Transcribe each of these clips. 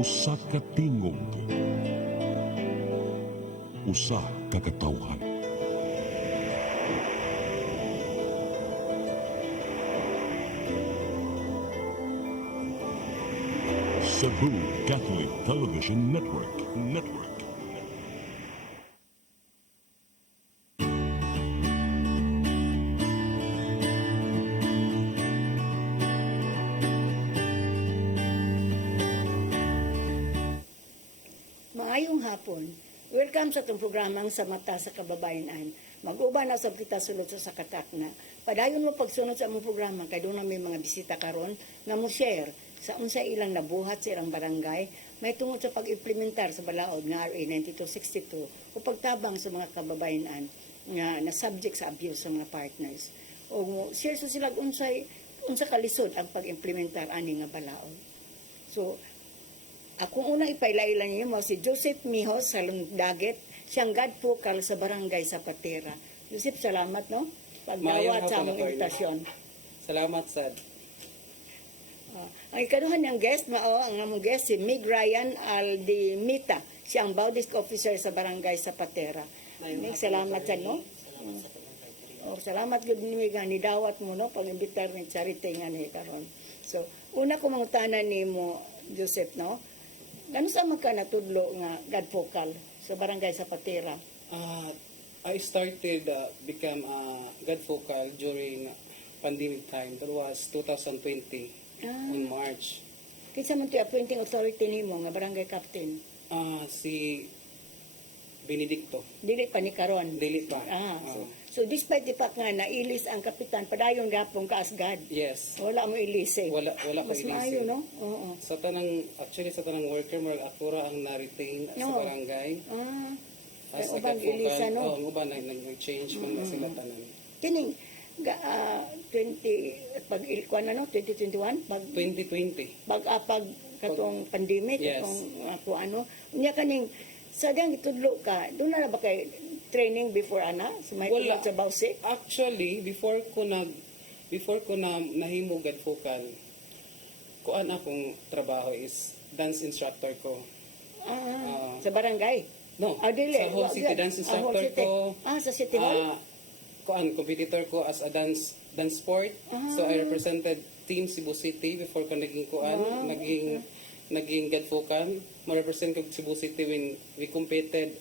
Usa ka tingog, usa ka katawhan. Cebu Catholic Television Network. Maayong hapon. Welcome sa itong programang Sa Mata sa Kababayan. Mag-uba na sab kita sulod sa sakatak na. Padayon mo pagsunod sa among programa kay doon na may mga bisita karon nga mo share sa unsay ilang nabuhat sa ilang barangay may tungod sa pag-implementar sa balaod nga RA 9262 o pagtabang sa mga kababayan nga na subject sa abuse sa mga partners. O share sa sila unsa kalisod ang pag-implementar ani nga balaod. So akong unang ipailailan niyo mo si Joseph Mihos sa Daget, siyang Godfocal sa Barangay Zapatera. Joseph, salamat no? Pagdawat sa among invitasyon. Salamat, Sad. Ang ikaduhan niyang guest, ang among guest si Mig Ryan Aldimita, siyang Baudist Officer sa Barangay Zapatera. Mig, salamat sa no? Salamat gud ni Mig ni dawat mo no pag-imbitar ni Charity nga ni karon. So, una ko mangutanan nimo Joseph no? Ano sa ka natudlo nga Godfocal sa Barangay Zapatera? I started become Godfocal during pandemic time. That was 2020 on March. Kinsa man ti appointing authority nimo nga barangay captain? Si Benedicto. Dili pa ni karon. Dili pa. So despite the fact nga nailis ang kapitan, padayon gapong kaasgad. Yes. Wala mo ilis eh. Wala pa Mas ilisig. maayo no? Oo. Sa tanang worker mo akura ang na-retain sa No. barangay. As a Ubang ilisa, Godfocal. no? Ang uban nag-change man na sila tanan. Kining 20 pag ilkwan ano 2021 pag 2020. pag-apag katong pandemic Yes. katong ako ano unya kaning sadyang itudlo ka doon na ba kay training before ana sa may Wala. tungod sa Bausi? Actually, before ko na nahimo Godfocal, kuan akong trabaho is dance instructor ko. Sa barangay. No, Dili. sa whole city dance Whole instructor city. ko. Sa City Hall? Kuan competitor ko as a dance sport. So I represented Team Cebu City before ko naging kuan, naging Godfocal. Ma-represent ko Cebu City when we competed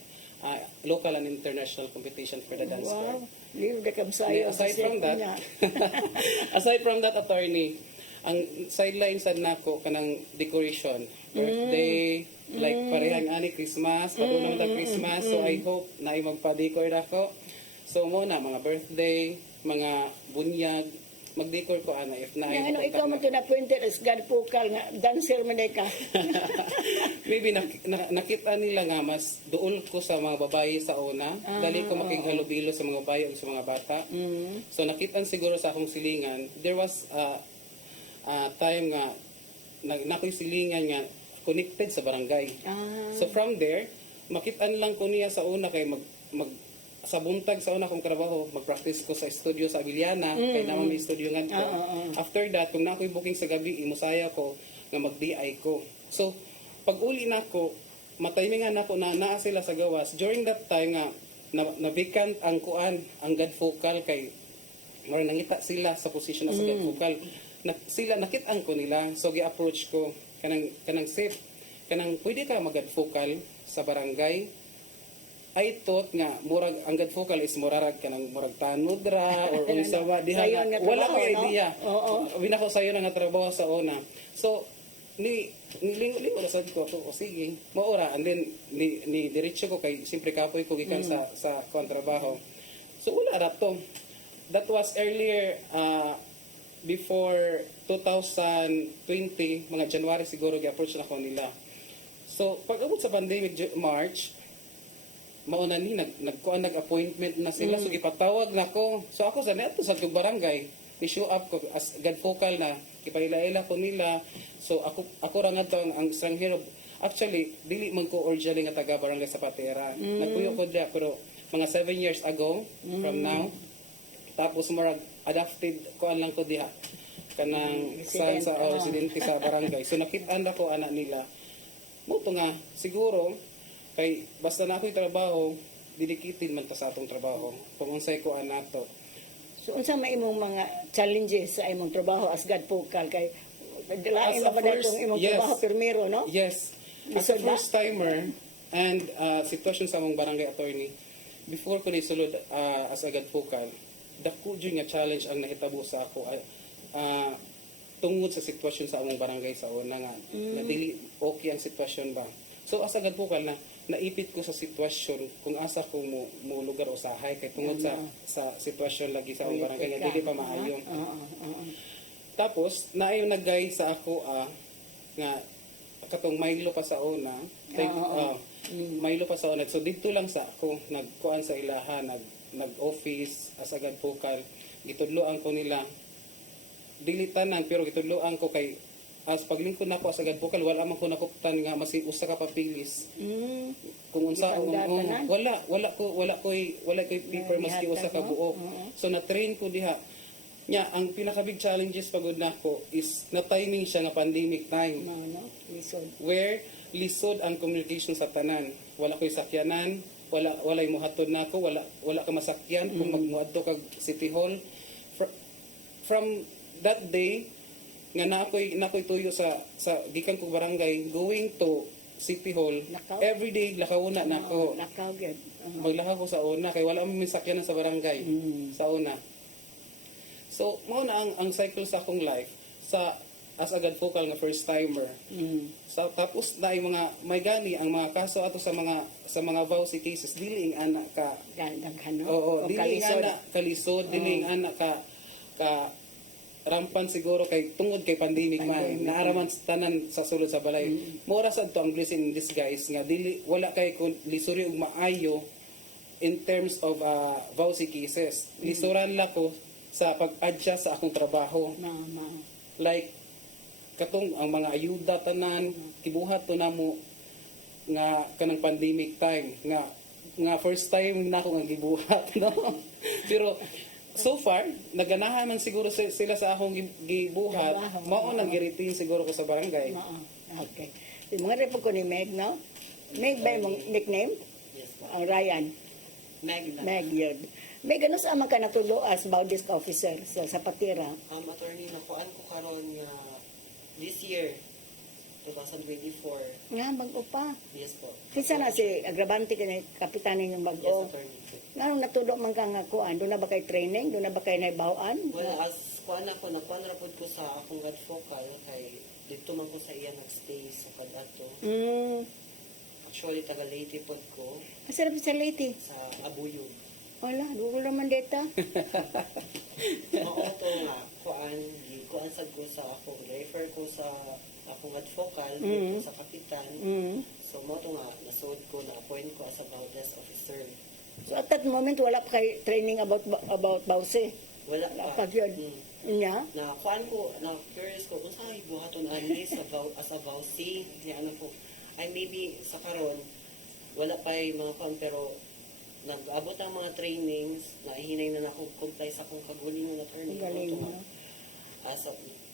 local and international competition for the dance sport. Live the kamsayo. Aside from that, attorney, ang sideline sad nako kanang decoration, birthday, like parehang ani Christmas, patuloy naman ta Christmas, so I hope na magpa-decor ako. So mo na mga birthday, mga bunyag, mag-decor ko ana if na Ano ikaw man to na appointed as Godfocal nga dancer man ka. Maybe nakita nila nga mas duol ko sa mga babae sa una. Dali ko makighalubilo sa mga babae o sa mga bata. So nakitaan siguro sa akong silingan. There was a time nga nakoy silingan nga connected sa barangay. So from there, makitaan lang ko niya sa una kay sa buntag sa una kong trabaho, mag-practice ko sa studio sa Abiliana, kay naman may studio nga ko. After that, kung nakoy booking sa gabi, imusaya ko nga mag-DI ko. So, pag uli na ko, matimingan ako na naa sila sa gawas. During that time nga, na-vacant ang kuan, ang Godfocal kay marang nangita sila sa position na sa Godfocal. Sila nakitaan ko nila, so gi-approach ko kanang safe, kanang pwede ka mag-Godfocal sa barangay. I thought nga murag ang Godfocal is murag kanang murag tanod ra or unsa ba diha wala ko idea. Wala ko sayo nga trabaho sa una. So nilingo na sad ko o sige maura and then ni diretso ko kay simpre kapoy ko gikan sa kontrabaho. So wala ra to. That was earlier before 2020 mga January siguro gi-approach na ko nila. So pag-abot sa pandemic March mauna ni nag-appointment na sila so gipatawag nako. So ako sa neto sa barangay ni show up ko as Godfocal na ipaila-ila ko nila. So ako ra ngadto ang estranghero. Actually dili man ko originally nga taga Barangay Zapatera. Nagpuyo ko diya pero mga 7 years ago from now. Tapos marag adapted ko lang ko diha kanang sa residente sa barangay. So nakita ko anak nila. mo to nga siguro kay basta na ako'y trabaho dedikitin man ta sa atong trabaho kung unsay ko anato. So unsa may imong mga challenges sa imong trabaho as God Focal kay lain As ba a dahil first- itong imong yes. trabaho primero, no? Yes. As a Lisod na? first timer and sitwasyon sa among barangay attorney, before ko nisulod as agad focal, dako jud nga challenge ang nahitabo sa ako tungod sa sitwasyon sa among barangay sa una nga na dili okay ang sitwasyon ba. So as agad focal na naipit ko sa sitwasyon kung asa ko mo lugar usahay kay tungod sa sitwasyon lagi sa among barangay nga dili pa maayo. Tapos naay naggay sa ako nga katong Milo pa sa una. Milo pa sa una. So dito lang sa ako nagkuan sa ilaha, nag-office as agad focal. Gitudloan ko nila dili tanan pero gitudloan ko kay as paglingkod nako as agad focal wala man ko nakuptan nga masi usa ka papilis. Kung unsa wala ko'y paper maski usa ka buok. So na-train ko diha. Nya ang pinaka big challenges pagod nako is na timing siya nga pandemic time. No, lisod. Where lisod ang communication sa tanan. Wala ko'y sakyanan, walay mohatod nako, wala ka masakyan kung magmuadto kag City Hall. From that day nga nakoy tuyo sa gikan ko barangay going to City Hall, Lakaw? every day lakaw-una nako. Lakaw gyud. Maglakaw ko sa una kay wala man sakyanan sa barangay sa una. So, mao na ang cycle sa akong life sa as agad focal nga first timer. So, tapos na yung mga may gani ang mga kaso ato sa mga vowsy cases dili ing ana ka Daghan, no? oo, O dili ing kalisod. ana kalisod, dili ing ana ka rampan siguro kay tungod kay pandemic man naaraman sa tanan sa sulod sa balay. Mora sad to ang blessing in disguise nga dili wala kay kun lisuri og maayo in terms of vowsy cases. Lisuran la ko sa pag-adjust sa akong trabaho. Like, katong ang mga ayuda tanan, kibuhat to namo nga kanang pandemic time, nga first time na ako nga gibuhat, no? Pero, so far, naganahan man siguro sila sa akong gibuhat, Trabaho. mao nang giritin siguro ko sa barangay. Okay. Yung mga report ko ni Meg, no? Meg ba yung nickname? Yes po. Ang Ryan. Meg lang. Meg, yun. Meg, ano sa man ka natulo as Baudisc officer sa Patira? Attorney, nakuan ko karon nga this year, 2024. Nga, bago pa. Yes po. Kinsa na si Agravante ka na kapitan ninyong Yes, bago? attorney. Nga, nung natulo man ka nga kuan, doon na ba kay training? Doon na ba kay naibawaan? Well, as kuan ako, nakuan rapod ko sa akong God Focal, kay dito man ko sa iya nagstay sa Pag-ato. Actually, taga Leyte pod ko, Masarap sa Leyte. sa Abuyog. Wala, dugo naman data. Mao to nga, kuan sad ko sa akong refer ko sa akong God Focal, dito sa kapitan. So, mao to nga, nasod ko, na-appoint ko as a Baudis officer. So at that moment, wala pa kay training about Bause. Wala Wala pa. pa yun. Nya? Na kuan ko, na curious ko kung saan buhaton ani sa as a vowsy ni ano po. Ay maybe sa karon wala pa mga kuan pero nag-abot ang mga trainings na hinay na nako comply sa akong kagalingon attorney. Galing, Ato nga, no? as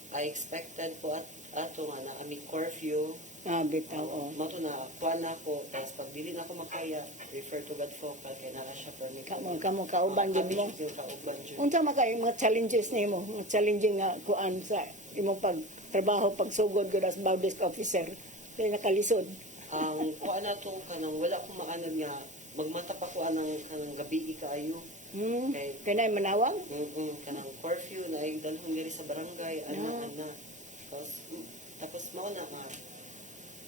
I expected po ato nga na ami curfew. Bitaw, oh. Mato na kuan na ako tapos pag dili na ako makaya refer to God Focal kay nara siya permit. Kamo kauban gyud mo. Kauban jud. Unsa man kay mga challenges nimo? Mga challenging nga kuan sa imong pagtrabaho pagsugod gud as Baudisc officer. Kay nakalisod. Ang kuan na to kanang wala ko maanan nga magmata pa ko anang gabi kaayo. Kay nay manawang? Kanang curfew na ay dalhon diri sa barangay ana. Tapos mao na nga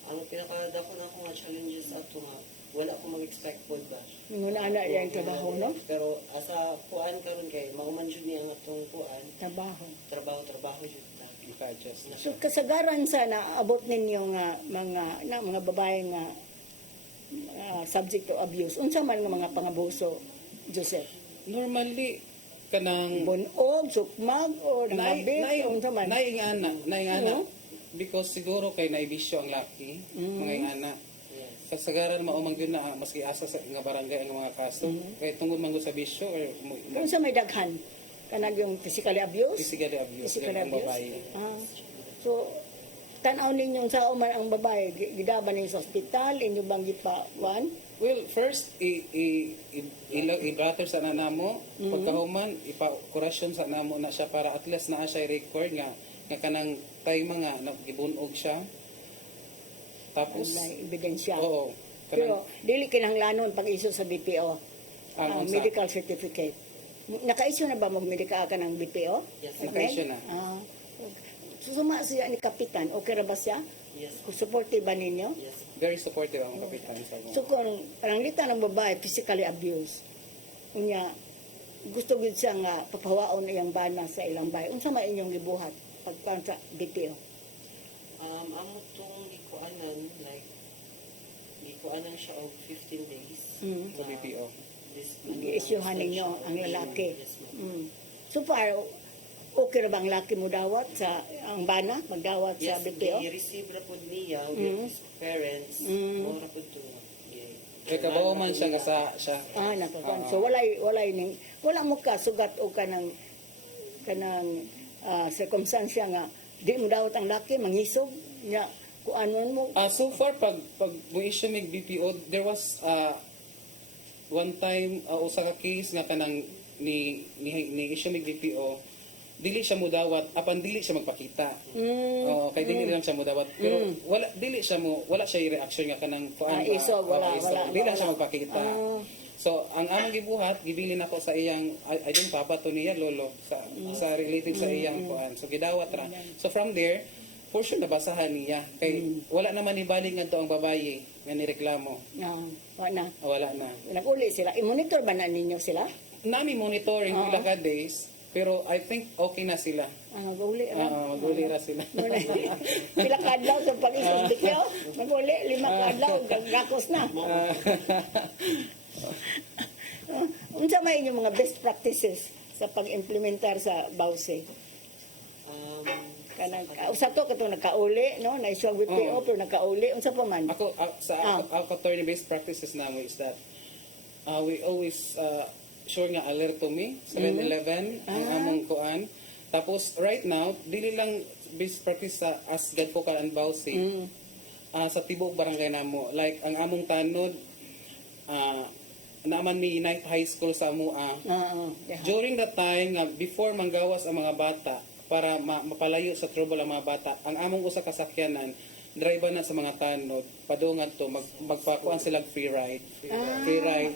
ang pinakadako na ako nga challenges ato nga wala ko mag-expect pod ba. Nguna ana yang trabaho, no? Pero asa kuan karon kay mauman jud ni ang atong kuan trabaho jud ta. Ika-adjust na So siya. kasagaran sa naabot ninyo nga mga babae nga subject to abuse. Unsa man nga mga pangabuso, Joseph? Normally, kanang Bunog, sukmag, o nangabit, unsa man? naingana. Because siguro kay naibisyo ang laki, mga ingana. Yes. Kasagaran maumang yun na maski asa sa nga barangay ang mga kaso. Kaya tungod man sa bisyo or Unsa may daghan? Kanag yung physically abuse? physically abuse Physically ang abuse? babae. So, tanaw ninyo sa man ang babae, gidaban ninyo sa ospital, inyo bang gipawan? Well, first, i-blatter sa namo, pagkahuman, ipa-kurasyon sa namo na siya para at least naa siya i-record nga kanang tay mga nagibunog siya. Tapos, May ebidensya. oo, Pero dili kinahanglanon pag iso sa BPO. Ang unsa? Medical certificate. Naka-issue na ba mag-medical ka ng BPO? Yes, naka-issue na. Susuma siya ni Kapitan, okay ra ba siya? Yes. Kung supportive ba ninyo? Yes. very supportive ang kapitan sa mo. So kung parang lita ng babae, physically abused, unya, gusto gud siya nga papawaon iyang bana sa ilang bahay. Unsa man inyong gibuhat pagpan sa BPO? Amo tong gikuanan, like, gikuanan siya og 15 days. Sa BPO. Gi-issuehan ninyo ang lalaki. Yes, ma'am. So far, okay ra bang laki mo dawat sa ang bana, magdawat sa Yes, BPO? i-receive ra pud niya with his parents. Mo ra pud to. Kaya kabaw man siya nga sa siya. Nakakuan. So wala mo ka sugat o kanang circumstansya nga di mo dawat ang laki mangisog nya kuanon mo. So far pag mo issue mig BPO, there was one time usa ka case nga kanang ni issue mig BPO, dili siya mudawat apan dili siya magpakita. Kay dili lang siya mudawat pero wala siya i-reaction nga kanang kuan. Isog, wala. Dili lang siya magpakita. So ang among gibuhat gibilin ako sa iyang I don't papa to niya lolo sa related sa iyang kuan. So gidawat ra. So from there for sure nabasahan niya kay wala naman ibalik ngadto ang babaye nga nireklamo. Wala na. Nag-uli sila. I-monitor ba na ninyo sila? Nami monitoring pila ka days pero I think okay na sila. Mag-uli ra. Mag-uli ra sila. Pila ka adlaw sa pag-isos BPO? Mag-uli, 5 ka adlaw, gagakos na. Unsa may inyong mga best practices sa pag-implementar sa BAUSE? Usa to kato nagkauli, no? Na-issue ang BPO pero nagkauli. Unsa pa man? Ako sa attorney based practices namo is that we always sure nga alert to me 7-Eleven ang among kuan. Tapos right now dili lang best practice sa as Gadfocal and BAUSE. Sa tibuok barangay namo like ang among tanod naaman mi Night High School sa amua. During that time nga before manggawas ang mga bata para mapalayo sa trouble ang mga bata, ang among usa ka sakyanan drive na sa mga tanod padungan to magpakuan sila free ride. Free ride.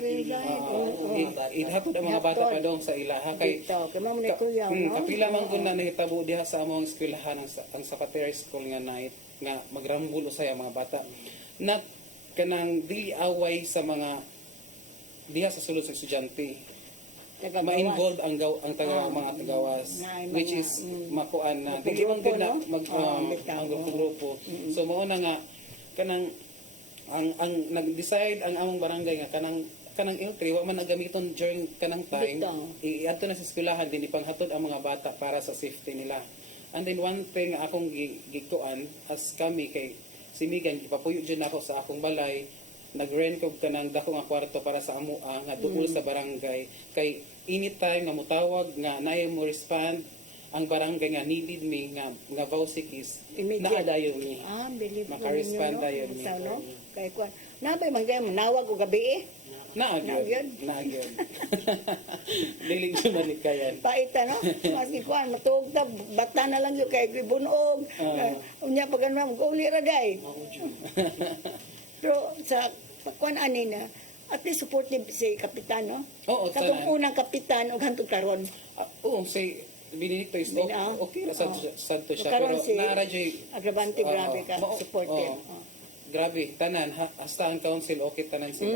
Ihatod ang mga bata padung sa ilaha kay kapila man gud na nahitabo diha sa among eskwelahan ang Zapatero School nga night nga magrambul usay ang mga bata. Not kanang dili away sa mga diha sa sulod sa estudyante. Ma-involved ang mga tagawas which is makuan na dili man gud na ang grupo. So mao na nga kanang ang nag-decide ang among barangay nga kanang entry wa man nagamiton during kanang time iadto na sa eskwelahan din ipanghatod ang mga bata para sa safety nila. And then one thing akong gikuan as kami kay simigan ipapuyo jud nako sa akong balay nag-rent ko kanang dako nga kwarto para sa amua nga duol sa barangay kay anytime nga mutawag nga naay mo respond ang barangay nga needed me nga BAUSE is naadayon ni believe maka-respond dayon ni kay kuan nabay man gayam nawag og gabi naagyon dili jud man kayan paita no mas kuan matug ta bata na lang yo kay bunog unya paganam ko uli ra day. Pero sa kuan ani na at least supportive si kapitan no. Katong unang kapitan ug hantod karon. Si Benedicto is okay ra sadto siya Karon pero si naradjay Agravante grabe ka supportive. Grabe tanan hasta ang council okay tanan sila.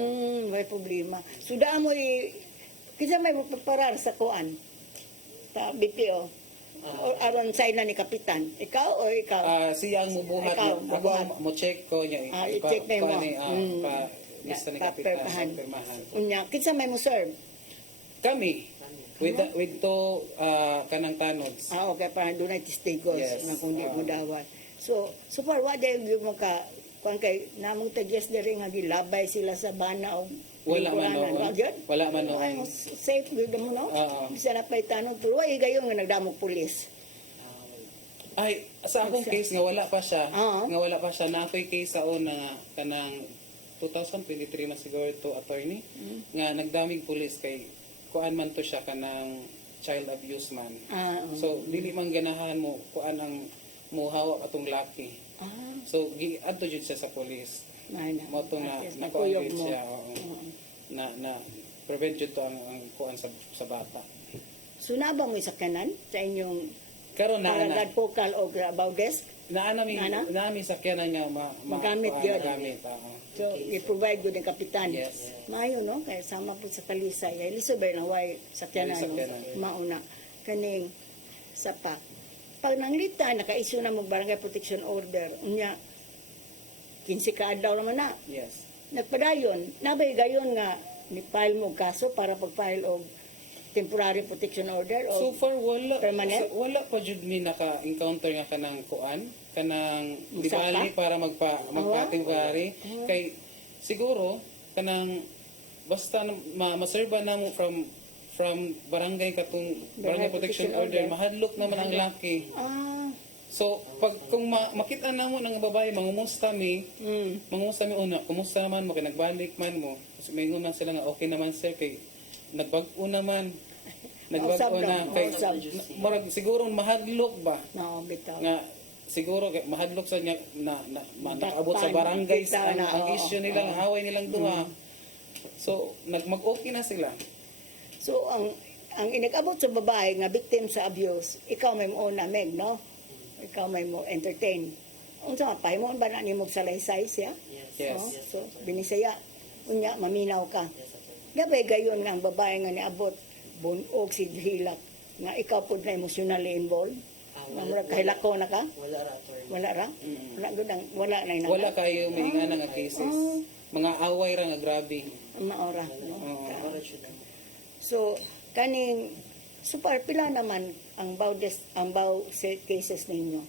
May problema. So daan mo kinsa may magpaparar sa kuan sa BPO. O aron sa ina ni kapitan. Ikaw o ikaw? Siya ang mubuhat. Ako mo check ko niya. I-check na mo. Pa lista ni kapitan. Pirmahan. Unya, kinsa may mo serve? Kami. With to kanang tanods. Okay, para doon ay testigos na kung di mo dawat. So far, what day mo ka kung kay namong tagyas diri nga gilabay sila sa bana o wala man Ay, safe good mo no. Bisa na pay tanong pero ay gayon nga nagdamog pulis. Ay, sa akong case nga wala pa siya. Oo. Nga wala pa siya. Na ako'y case sa una nga kanang 2023 man siguro to attorney. Nga nagdamig pulis kay kuan man to siya kanang child abuse man. Oo. So dili man ganahan mo kuan ang muhawak atong laki. So giadto jud siya sa pulis. Mo to na nakuyog nakuha mo. siya. Oo. Na prevent jud to ang kuan sa bata. So na ba mo isakanan sa inyong Karon na Alagad Pokal o Grabaw Desk? naami Nana? sakyanan nga Magamit kuan, yun. magamit. Oo. So, i-provide ko ng kapitan. Yes. Maayo, no? Kaya sama po sa Talisay. Kaya liso ba yung way sakyanan, no? Sakyanan. Mauna. Kaning sapak. Pag nanglita, naka-issue na mag barangay protection order, unya, 15 ka adlaw naman na. Yes. Nagpadayon, nabay gayon nga, ni-file mo kaso para pag-file og temporary protection order So o far wala Permanent? wala pa jud mi naka-encounter nga kanang kuan, kanang Usa dibali para magpa-temporary kay siguro kanang basta maserba na mo from barangay katong barangay protection order, mahadlok naman ang laki. So pag kung makita na mo ng babae mangumusta mi, una, kumusta naman mo kay nagbalik man mo. Kasi maingon man sila nga okay naman sir kay nagbag-o naman. Nagbago na kay marag siguro mahadlok ba no, bitaw. nga siguro kay mahadlok sa niya na nakaabot sa barangay Bitaw na, ang oo. issue nila ang away nilang duha. So mag-okay na sila. So, ang inag-abot sa babae nga victim sa abuse, ikaw may mo na meg, no? Ikaw may mo entertain. Unsa pa mo ba na nimo salaysay siya? Yes. No? So, binisaya. Unya maminaw ka. Yes, attorney. Gabay gayon nga ang babae nga niabot bunog si hilak nga ikaw pud na emotionally involved. Nga murag kahilako na ka? Wala ra, attorney. Wala ra? Wala gud ang wala na ina. Wala kayo may nga nga cases. Mga away ra nga grabe. Maora, no? Wala siya na. So, kaning super pila naman ang baw cases ninyo.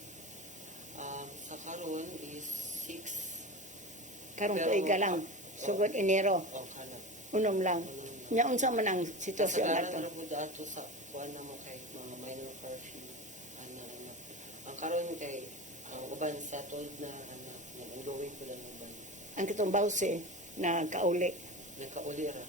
Sa karon is 6 Karong Pero- tuiga lang. Sugod Enero, o kanang. unom lang. Nya unsa man ang sitwasyon Kasagaran nato? ra po dato sa kuan na mo kay mga minor curfew. Ang karon kay ang uban settled na anak ongoing po lang uban. Ang kitong bawse na kauli. Nakauli ra.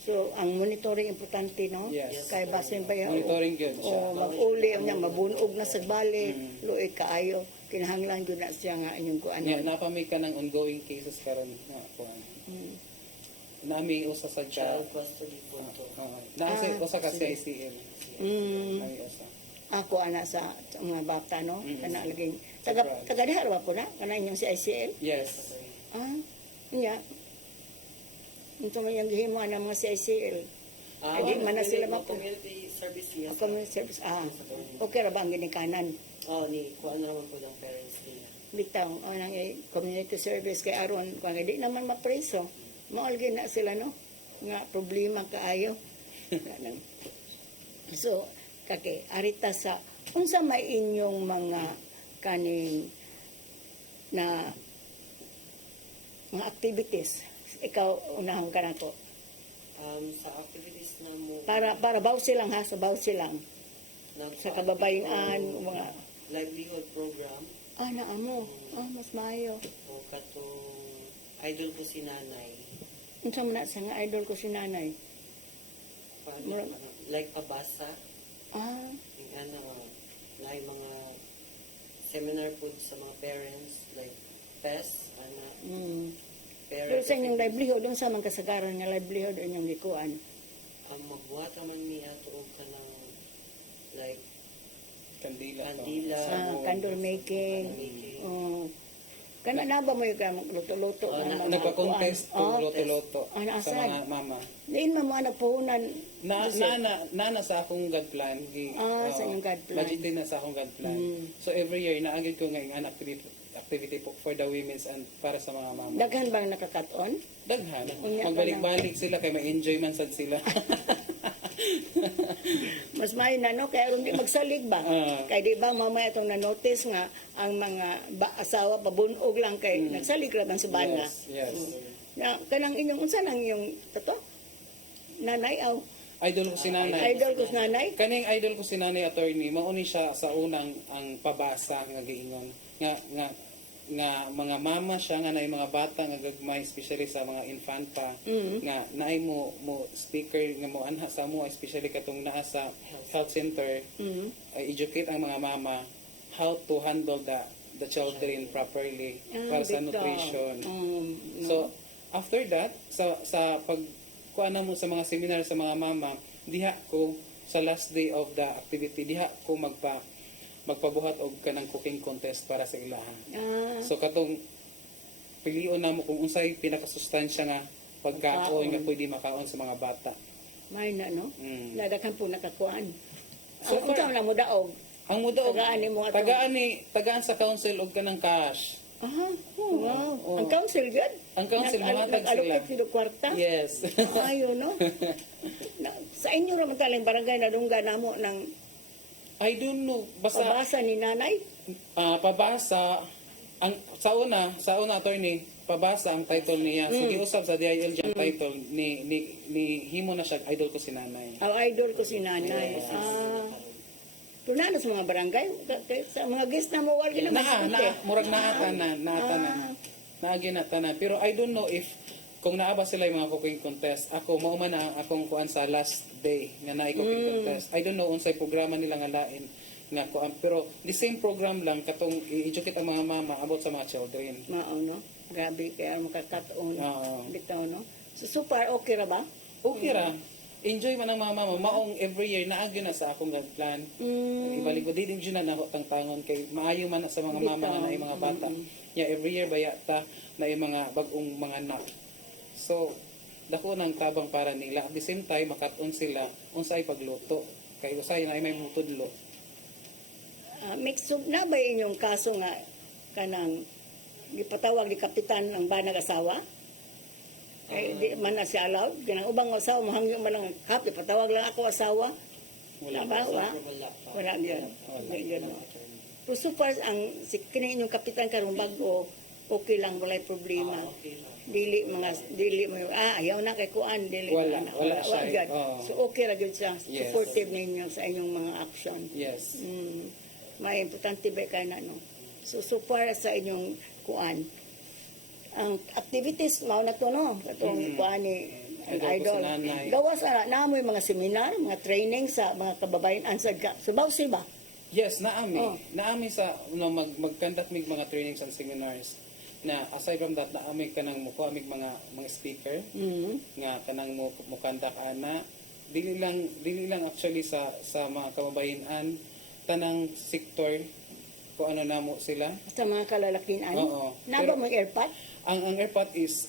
So, ang monitoring importante, no? Yes. Kay basin pa yan. Monitoring gyud siya. O mag-uli, unya mabunog na sa bali, luoy kaayo. Kinahanglan yun na siya nga inyong kuan. Nya napamay ka ng ongoing cases karon nga kuan. Nami usa sa Child custody po to. Nasa usa ka CICL. Mm, May usa. ako ana sa mga bata, no? Mm. Kana laging Sobra. taga diha ra po na kana inyong si ICL. Yes. Nya. Ito man yung gihimo ng mga CICL. Hindi man na sila community service yes. Community service. Okay ra ba ang ginikanan? Ni kuan naman po ng parents nila. Bitaw, ang community service kay aron kung hindi naman mapreso. Maulgi na sila, no? Nga problema kaayo. So, kake arita sa unsa may inyong mga kaning na mga activities. Ikaw unahon ka na ko. Sa activities na mo Para baw silang ha, sa baw silang sa kababayan mga livelihood program naamo. Mas maayo. o katong idol ko si nanay. Unsa man na sa nga idol ko si nanay. Paano, like pabasa yung na yung mga seminar po sa mga parents like PES Pero sa inyong livelihood, yung sa mga kasagaran nga livelihood o inyong likuan. magbuhat naman mi ato og kanang like Kandila. Kandila. Candle making. making. Kana na ba mo yung luto-luto? Nagpa-contest to loto-loto sa Nasad? mga mama. Diin mo mga nagpuhunan. Nana sa akong God plan. Sa inyong God plan. Budget din na sa akong God plan. So every year, naagad ko ngayon activity po for the women's and para sa mga mama. Daghan bang nakakat-on? Daghan. Unya ka Magbalik-balik sila kay ma-enjoy man sad sila. Mas may na, no? Kaya rin di magsalig ba? Kaya di ba mamaya itong na-notice nga ang mga asawa pabunog lang kay nagsalig lang sa bana. Yes. Na, kanang inyong, unsa nang yung, toto? Nanay aw. Idol ko si nanay. Idol ko sa nanay. Kaning idol ko si nanay attorney, mauni siya sa unang ang pabasa nga giingon nga mga mama siya nga naay mga bata nga gagmay especially sa mga infanta nga naay mo speaker nga mo anha sa mo especially katong naa sa health center educate ang mga mama how to handle the children properly para sa bitaw. nutrition. No. So after that sa pag kuana mo sa mga seminar sa mga mama, diha ko sa last day of the activity diha ko magpabuhat og kanang cooking contest para sa ilaha. So katong pilion na mo kung unsay pinakasustansya nga pagkaon nga pwede makaon sa mga bata. May na, no? Mm. Nadaghan po nakakuan. So So, unsa na mo daog? Ang muda og Tagaan ni mo ato. tagaan sa council og kanang cash. Aha, wow. Oo. Ang council gud? Ang council, mahatag sila. Nag-allocate sila kwarta? Yes. Ayo, no? Sa inyo raman talang barangay na dungga namo ng I don't know basta pabasa ni nanay? pabasa ang sa una attorney pabasa ang title niya. So giusab sa DIL ang title ni himo na siya idol ko si nanay. Ang idol ko si nanay. Tuna na sa mga barangay, sa mga guest na mo, wala Murag naatanan. Naagi na tanan. Pero I don't know if kung naaba sila yung mga cooking contest, ako mauman na akong kuan sa last day nga naay cooking contest. I don't know unsay programa nila nga lain nga kuan, pero the same program lang katong i-educate ang mga mama about sa mga children. Mao, no? Grabe, kaya makakataon. Oo. Bitaw, no? So, super okay ra ba? Okay ra. Enjoy man ang mga mama. Maong every year naagi na sa akong plan. Ibalik ko din na nako tangtangon kay maayo man na sa mga mama nga naay mga bata. Yeah, every year bayata na yung mga bagong mga anak. So, dako nang tabang para nila. At the same time, makaton sila unsay pagluto. Kay usay na may mutudlo. Mixed up na ba inyong kaso nga kanang gipatawag ni kapitan ang banag asawa? Kay di man na siya allowed. Ganang ubang asawa, mahangyo man lang kapi. Patawag lang ako asawa. Wala ba? Wala yan. Pero so far, si kini inyong kapitan karong bago, okay lang, walay problema. Dili mo ayaw na kay kuan dili Wala siya. agad. So okay ra gyud siya. Yes. Supportive ninyo sa inyong mga action. Yes. May importante ba kay na no. So far sa inyong kuan ang activities mao na to no katong kuan ni ang idol. Idol ko si nanay. Gawas na mo yung mga seminar, mga training sa mga kababayan ansad ka. Subaw ba? Yes, naami sa mag-conduct mig mga trainings and seminars na aside from that naami kanang mo amig mga speaker nga kanang mo conduct ana dili lang actually sa mga kababayan tanang sektor ko ano namo sila Sa mga kalalakian. Oo. Naba Pero- mo airpot? ang airpot is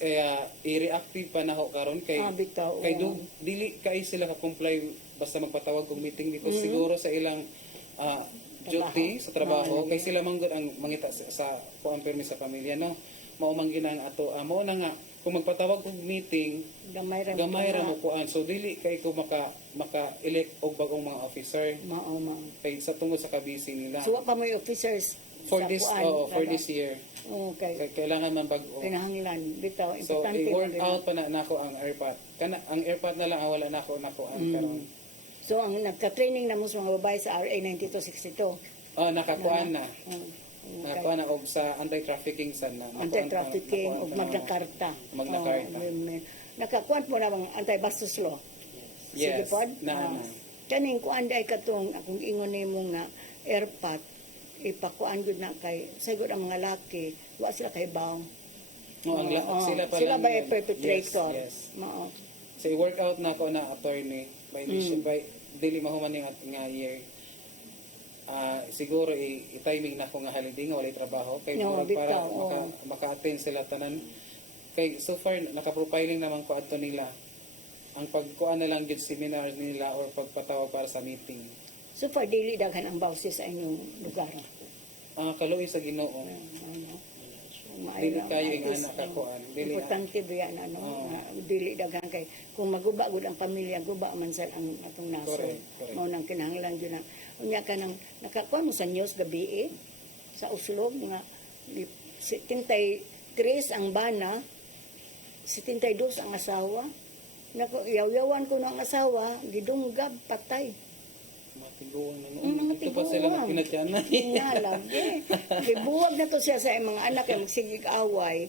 i-reactive pa na ho karon kay Bitaw. kay dili kay sila ka comply basta magpatawag og meeting because siguro sa ilang duty sa trabaho kay sila manggod ang mangita sa kuan permi sa pamilya no mao man ginang ato mao na nga kung magpatawag og meeting gamay ra mo kuan so dili kay ko maka-elect og bagong mga officer Mao. kay sa tungod sa kabisi nila So wa pa mo yung officers for sa this kuan, for kada- this year Okay. kailangan man bag-o. Kinahanglan. Bitaw. So, Importante. i-work mo out pa na nako ang AirPod. Ang AirPod na lang ang wala nako ang karon. So, ang nagka-training na mo sa mga babae sa RA 9262. Nakakuan na. Okay. Nakakuan na og sa anti-trafficking sa na. Anti-trafficking o nakuan pa Magna na. Carta. Magna Carta. Nakakuan po na bang anti-bastos law. Sige Yes. po. Na. Kaning kuan day katong akong ingon nimo nga airpot ipakuan gud na kay sagod ang mga laki wa sila kay baw. Sila pa Sila lang ba yun. yung perpetrator? Yes. Mao. So, i-work out na ko na attorney by dili mahuman nga year. Siguro i-timing na ko nga halindi nga walay trabaho kay No, murag para bitaw, maka-attend sila tanan kay so far naka-profiling naman ko adto nila ang pagkuan na lang gid seminar nila or pagpatawag para sa meeting So far dili daghan ang bawsi sa inyong lugar. kaluoy sa Ginoo dili kayo ing anak kakuan dili Importante ba yan, ano? Oo. Dili daghan kay kung maguba gud ang pamilya, guba man sa ang atong nasod. Correct. Mao nang kinahanglan gyud na. Unya ka nang nakakuan mo sa news gabi sa Uslog nga 73 ang bana, 72 ang asawa. Nako, yaw-yawan ko ng asawa, gidunggab, patay. Matiguan na Mm, noon. Ito pa sila matiguan. pinagyanan. Inalam, Gibuwag na to siya sa mga anak kay magsigig away.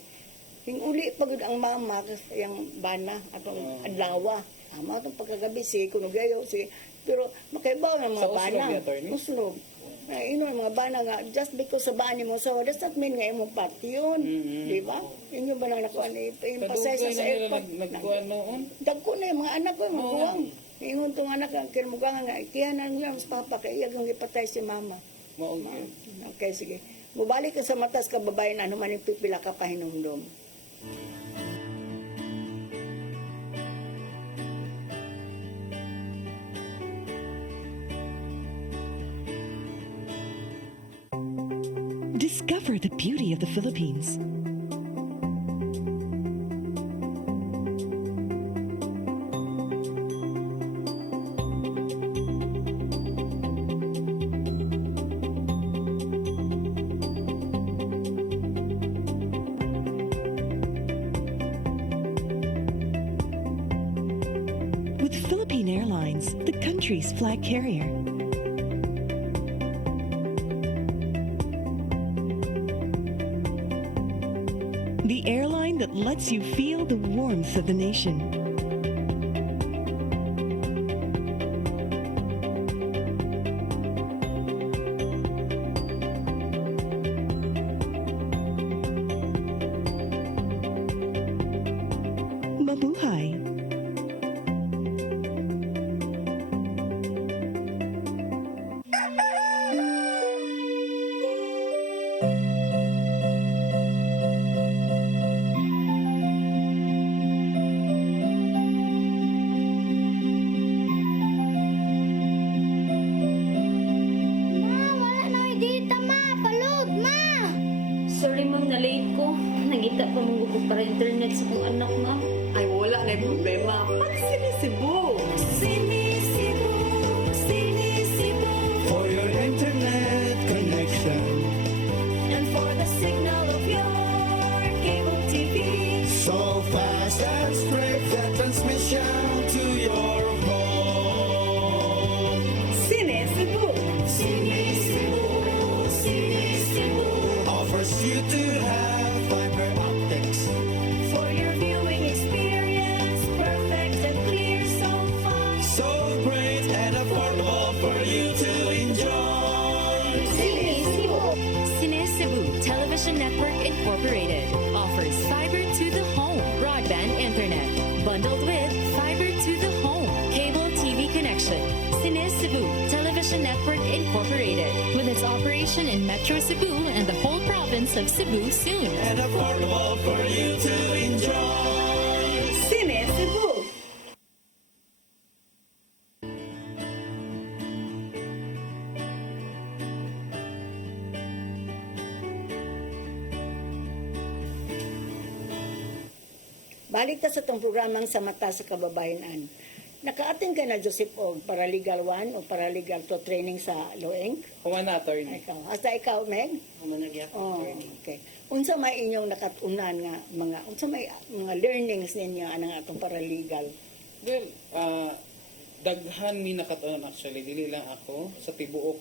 Uli pagod ang mama, yung bana, atong adlawa. Ama itong pagkagabi, si Kunugayo, si... Pero makaibaw ng mga Sa Oslo, bana. di, attorney? Oslo. Ino ang mga bana nga, just because sa bani mo, so does not mean nga imong pati yun. Di ba? Inyo ba nang nakuha ni emphasize Kadugay sa na nila airport? nagkuhan noon. Dagko na yung mga anak ko, mga buwang. Ingon tong anak, ang kirmugangan nga, ikihanan mo yan sa papa, kaya iyag ang ipatay si mama. Maog yun. Okay, sige. Mubalik ka sa matas ka babae na, ano man yung pipila ka pa hinumdum. Discover the beauty of the Philippines. With Philippine Airlines, the country's flag carrier. The airline that lets you feel the warmth of the nation. Mabuhay. Ma, wala na may data, ma. Palod, ma. Sorry ma'am, na-late ko. Nagita pa mong ko para internet sa kong anak ma'am. Ay, wala na yung problema. Pagsinisibo. For your internet connection. And for the signal of your cable TV. So fast and straight the transmission to your home. Sinisibo. Sinisibo offers you to have fiber optics. For your viewing experience, perfect and clear so far. So great and affordable for you to enjoy. Cine Cebu Television Network Incorporated offers fiber to the home broadband internet bundled with fiber to the home cable TV connection. Cine Cebu Television Network Incorporated with its operation in Metro Cebu and the whole province of Cebu soon. And affordable for you to enjoy. Sinisibo. Balik ta sa itong programang sa mata sa kababayanan. Naka-attend ka na, Joseph, o paralegal 1 o paralegal 2 training sa Loeng? Human na, attorney. Ikaw. Hasta ikaw, Meg? Managya Oh, ko, attorney. okay. Unsa may inyong nakatunan nga unsa may mga learnings ninyo anang atong paralegal? Well, daghan mi nakatuon actually. Dili lang ako sa tibuok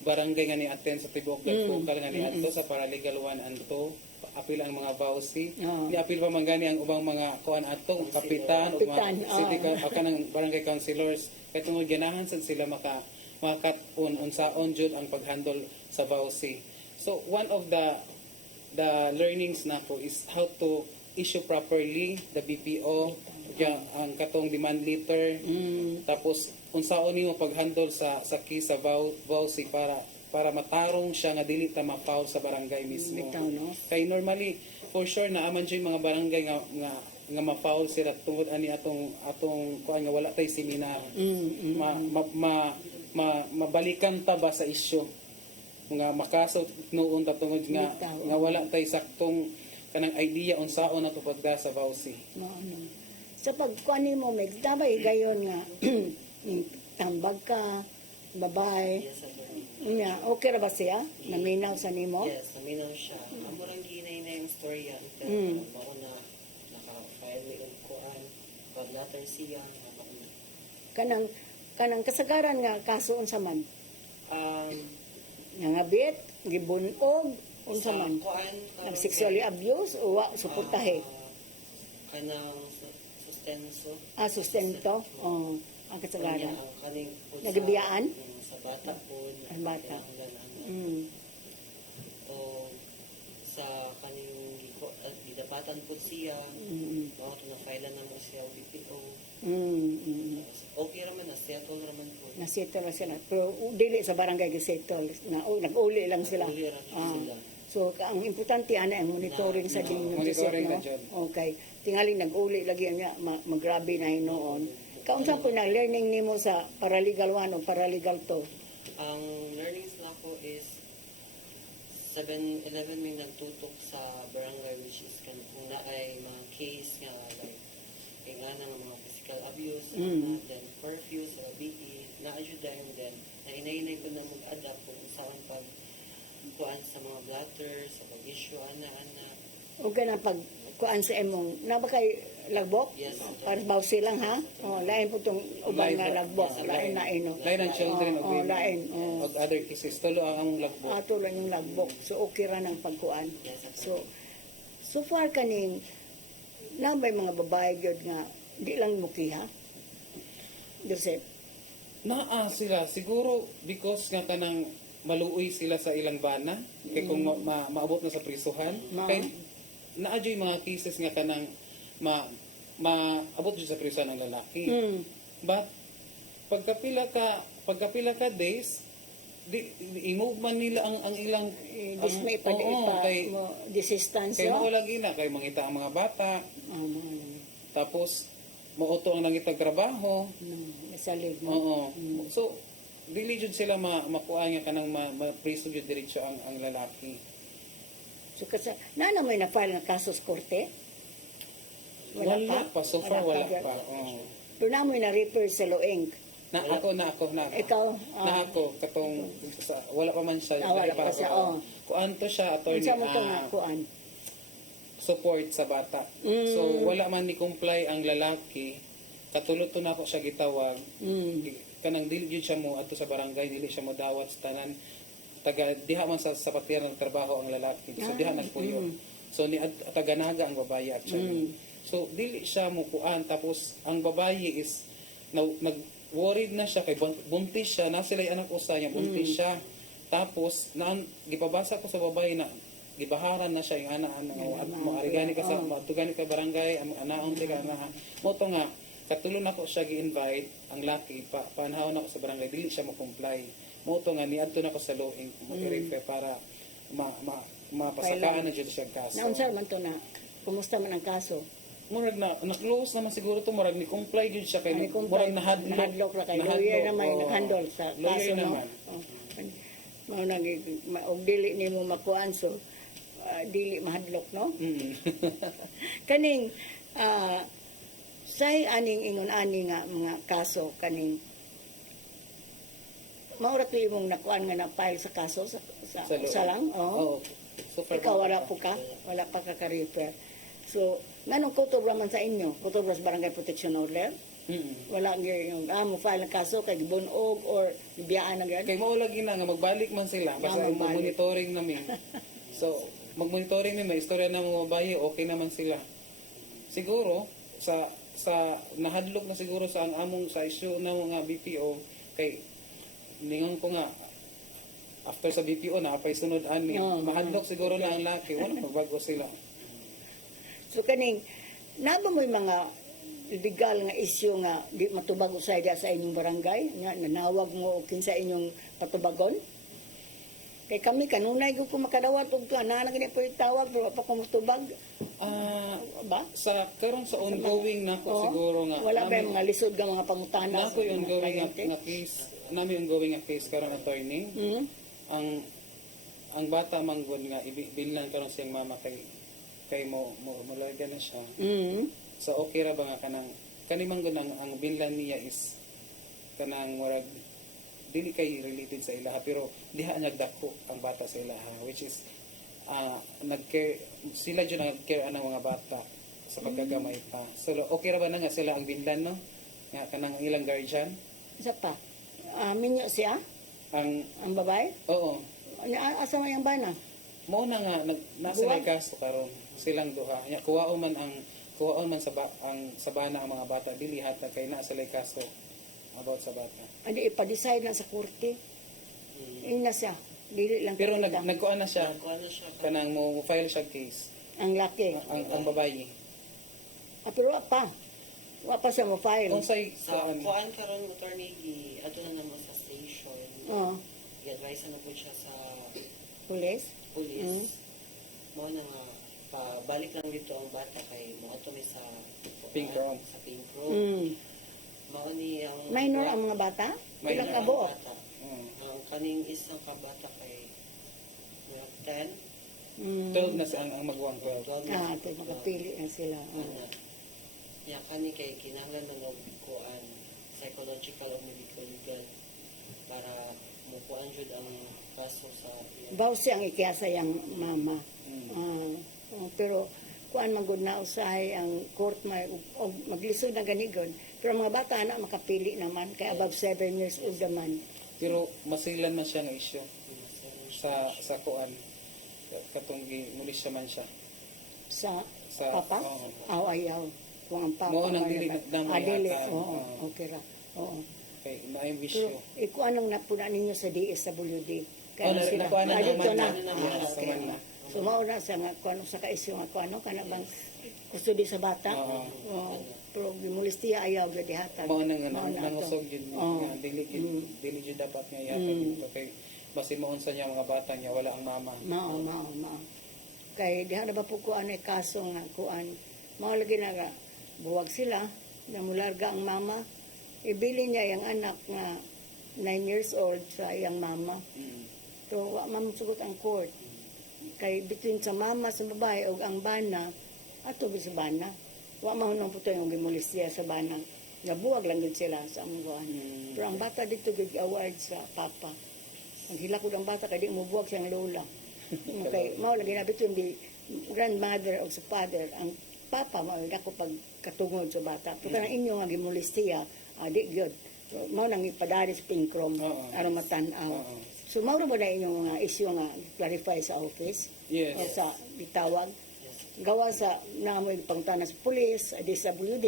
barangay nga ni-attend sa tibuok Dagkukal nga ni-ato sa paralegal 1 and 2. Apil ang mga vowsy. Oo. Ni-apil pa man gani ang ubang mga kuan ato, kapitan, o Kapitan, mga city oo. o kanang barangay councilors. Kaya tungod ganahan sad sila makakat-on unsaon jud ang paghandle sa vowsy. So one of the learnings nako is how to issue properly the BPO, kaya ang katong demand letter, tapos unsaon nimo paghandle sa case sa vowsy para matarong siya nga dili ta ma-foul sa barangay mismo. Bitaw, no? Kay normally for sure na aman jud mga barangay nga ma-foul sila tungod ani atong kuan nga wala tay seminar. Mabalikan ta ba sa isyu nga makaso noon ta tungod nga Bitaw. nga wala tay saktong kanang idea unsaon na tupad ka sa vowsy. Ano. Sa pagkuan mo, Meg, dabay gayon nga tambag ka, babae. Yes, attorney. Okay ra ba siya? Naminaw sa nimo? Yes, naminaw siya. Amo lang ginay na yung story yan. Pero mauna, naka-file may kuan. paglatar siya nga mauna. Kanang kasagaran nga kaso unsa man? Nga bit, gibunog, unsa man? Nag sexually abuse o wa suportahe? Kanang sustenso. Sustento. Oh, ang kasagaran. Ang kaning Nagabiyaan? sa bata po. Ang bata. Kailangan o sa kaning gidapatan po siya. Mga ito na-file na mo siya o BPO. Okay raman na, settle raman po. Nasettle na sila. Pero dili sa barangay gisettle. Nag-uli lang sila. Uli ra sila. So, ang importante ana ang monitoring sa din monitoring no? na dyan. Okay. Tingali nag-uli lagi niya magrabe na hinoon. Kaunsa po na learning nimo sa paralegal 1 o paralegal 2? Ang learnings na ko is 7-11 may nagtutok sa barangay which is kung na ay mga case nga like nga ng mga physical abuse, then curfew sa BE, na-ajuda yun din. Na inay ko na mag-adapt kung saan pag kuan sa mga blatter, sa pag-issue, ana. O ganang pag kuan sa emong na ba kay lagbok? Yes. Para baw silang ha? Lain po tong ubang nga lagbok. Lain na ino. Lain ang children of women. Lain. Of other cases. Tulo ang lagbo. Ato lang yung lagbok. So okay ra ng pagkuan. Yes. So far kaning na may mga babae gyud nga di lang mukiha. Joseph. Naa sila siguro because nga kanang maluoy sila sa ilang bana kay kung maabot na sa prisuhan kay naadyoy mga cases nga kanang maabot jud sa prisuhan ang lalaki. But pagkapila ka days i-move man nila ang ilang distance. Kay mao lagi na kay mangita ang mga bata. Tapos mauto ang nangitag trabaho. Nasalig mo. Oo. So dili jud sila makuha nga kanang ma-preso jud diretso ang lalaki. So kasi nana mo na-file nga kaso sa korte? Wala pa. So far wala pa. Oo. Pero na mo na-refer sa Loeng. Na ako. Ikaw? Na ako katong wala pa man siya. Wala pa siya. Kuan to siya attorney. Unsa mo to nga kuan? Support sa bata. So wala man ni comply ang lalaki. Katulad to na ako siya gitawag. Kanang dili jud siya mo adto sa barangay, dili siya mo dawat sa tanan. Taga diha man sa patiran ng trabaho ang lalaki. So diha nagpuyo. So ni taganaga ang babaye actually. So dili siya mo kuan tapos ang babaye is nag-worried na siya kay buntis siya na sila anak usa niya buntis siya. Tapos gipabasa ko sa babaye na gibaharan na siya yung anak mo arigani ka sa matugani ka barangay anaon ti ka na mo to nga katulon ako siya gi-invite ang laki panahon ako sa barangay dili siya mo-comply mo to nga niadto na ko sa Loeng mo i-refer para mapasakaan na jud siya kaso. Naunsa man to na kumusta man ang kaso? Murag na-close naman siguro to murag ni comply jud siya kay murag nahadlok ra kay lawyer naman nag-handle sa kaso no. naman. Mao nang og dili nimo makuan so dili mahadlok no. Kaning say aning ingon ani nga mga kaso kaning maura to imong nakuan nga na-file sa kaso sa lang. So ikaw wala pa ka refer. So nganong kutubra man sa inyo? Kutubra sa Barangay Protection Order? Wala yung mo file ng kaso kay gibunog or biyaan na gyud. Kay mao lagi na nga magbalik man sila basta monitoring namin. So magmonitoring mi may istorya na mga babae okay naman sila. Siguro sa nahadlok na siguro sa ang among sa issue na mga BPO kay ningon ko nga after sa BPO na apay sunod ani mahadlok siguro na ang laki wala magbago sila. So kaning naba mo mga legal nga issue nga di matubag usay sa inyong barangay nga nanawag mo kinsa inyong patubagon? Kay kami kanunay ko makadawat og ana na gani po tawag pero pa ko matubag. Ba? Sa karon sa ongoing nako siguro nga wala ba mga lisod nga mga pangutana nako yung ongoing nga case nami ongoing nga case karon attorney. Ang bata manggod nga ibilnan karon siyang mama kay mo lawyer na siya. So okay ra ba nga kani manggod ang binlan niya is kanang murag dili kay related sa ilaha pero diha nagdako ang bata sa ilaha which is nag-care sila jud nag-care anang mga bata sa pagkagamay pa. So okay ra ba na nga sila ang binlan no? Nga kanang ilang guardian Isa pa. Minyo siya, ang ang babae. oo. Asa man yung bana? Mao na nga nasa Buwan? may kaso karon silang duha. Nya kuwaon man ang sabana ang mga bata dili hatag kay naa sila kaso about sa bata. Adi ipa-decide na sa korte. Ina siya. Dili lang Pero kita. nagkuan na siya Kuha na siya. kanang mo file siya case ang laki. ang babayi. Pero wa pa siya mo file. Unsay Sa saan? kuan karon attorney ato na naman sa station. Oh, I-advise na po siya sa police. police. Mo na nga pabalik lang dito ang bata kay mo ato may sa Pink room. Sa pink room. Mm. Mao ni ang Minor ang mga bata? Minor Ilang ang kabuok? bata. Mm. Ang kaning isang kabata kay 10. Mm. 12 na ang magwang 12. Ito makapili na sila. Oh. Ya kani kay kinahanglan man og kuan psychological o medical legal para mukuan jud ang kaso sa Baw siyang ikiyasa yung mama. Mm. Pero kuan man gud na usahay ang court may og maglisod na ganigon. Pero ang mga bata na makapili naman kay above 7 years old naman. Pero masilan man siya nga isyu sa kuan katong muli siya man siya Sa sa papa? oo. Ayaw. Kung ang papa. Mao nang mo dili naman. nagdamay Dili. ata. Oo, Oo. okay ra. Oo. kay naay Pero wisyo. ikuan ang napuna ninyo sa DSWD. Oh, nakuha na dito naman na. na. Ah, Yes, okay. naman na. So mao na sa nga kuan sa kaisyo nga kuan kana bang custody sa bata. Oo. Oo. Pero gimulistiya ayaw gyud dihatag. Mao nang Mao na nangusog ato. yun Oo. nga dili jud dapat nga yata dito kay basin mo unsa niya mga bata niya wala ang mama. Mao. Kay diha na ba po kuan ay kaso nga kuan. Mao lagi na nga buwag sila na mularga ang mama. Ibili niya yung anak nga 9 years old sa iyang mama. Mm. Pero wa mamsugot ang court. Kay between sa mama sa babae o ang bana, ato sa bana. Wa mahunong po yung gimulisya sa bana. Nabuwag lang din sila sa amuan. Pero ang bata dito award sa papa. Ang hilakod ang bata kay di mo buwag siyang lola. Kay mao lagi na between the grandmother o sa father ang papa mao dako pag katungod sa bata. Pero kanang inyo nga gimulisya, di gyud. So, mao nang ipadari sa pink room Oo. aron matan-aw. Oo. So, mauro ba na inyong mga issue nga clarify sa office? Yes. O sa bitawag? Gawa sa namoy pangtana sa police, DSWD,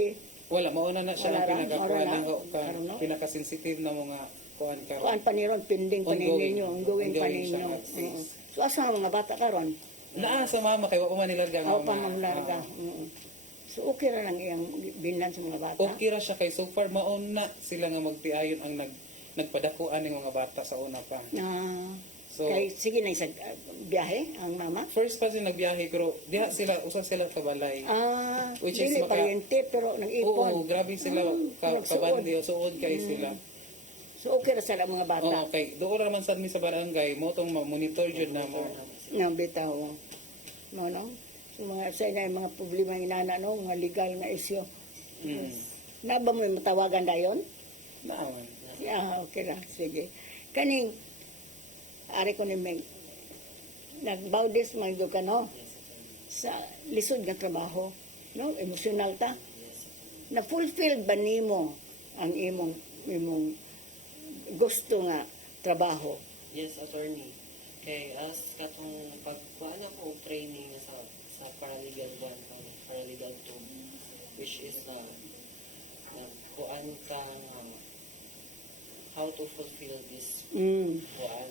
Wala mauna na siya ang Wala ra, pinakakuan wala ng na. Karon na. pinaka-sensitive na mga kuan karon. kuan pa niron, pending pa Ongoing. ninyo, ongoing pa Ongoing siya ninyo. nga case. Oo. So, asa ang mga bata karon? Naa sa mama kay wa pa man nilarga ang Aw mama. pa mamlarga. Oo. So, okay ra lang iyang binlan sa mga bata. Okay ra siya kay so far mauna sila nga magtiayon ang nagpadakuan ng mga bata sa una pa. Na, So kay, sige na isang biyahe ang mama? first pa sila nagbiyahe pero diha sila usa sila kabalay. Which is Dili maka- pariente, pero nag-ipon. Oo, grabe sila nagsuod. kabandi suod kay sila. So, okay ra sila mga bata. Oo, kay doon naman sa mi sa barangay mo tong monitor jud na mo. Nga bitaw. No, no? So, sa inyo, mga problema ng inana, no? Mga legal na issue. Na ba mo yung matawagan na yun? Naaman. Okay na. Sige. Kaning, ari ko ni Meg, nagbawdis mga ka, no? Sa lisod nga trabaho. No? Emosyonal ta. Na-fulfill ba nimo ang imong gusto nga trabaho? Yes, attorney. Kay as katong pagkuan ako og training sa paralegal 1 paralegal 2 which is kuan ka nga how to fulfill this kuan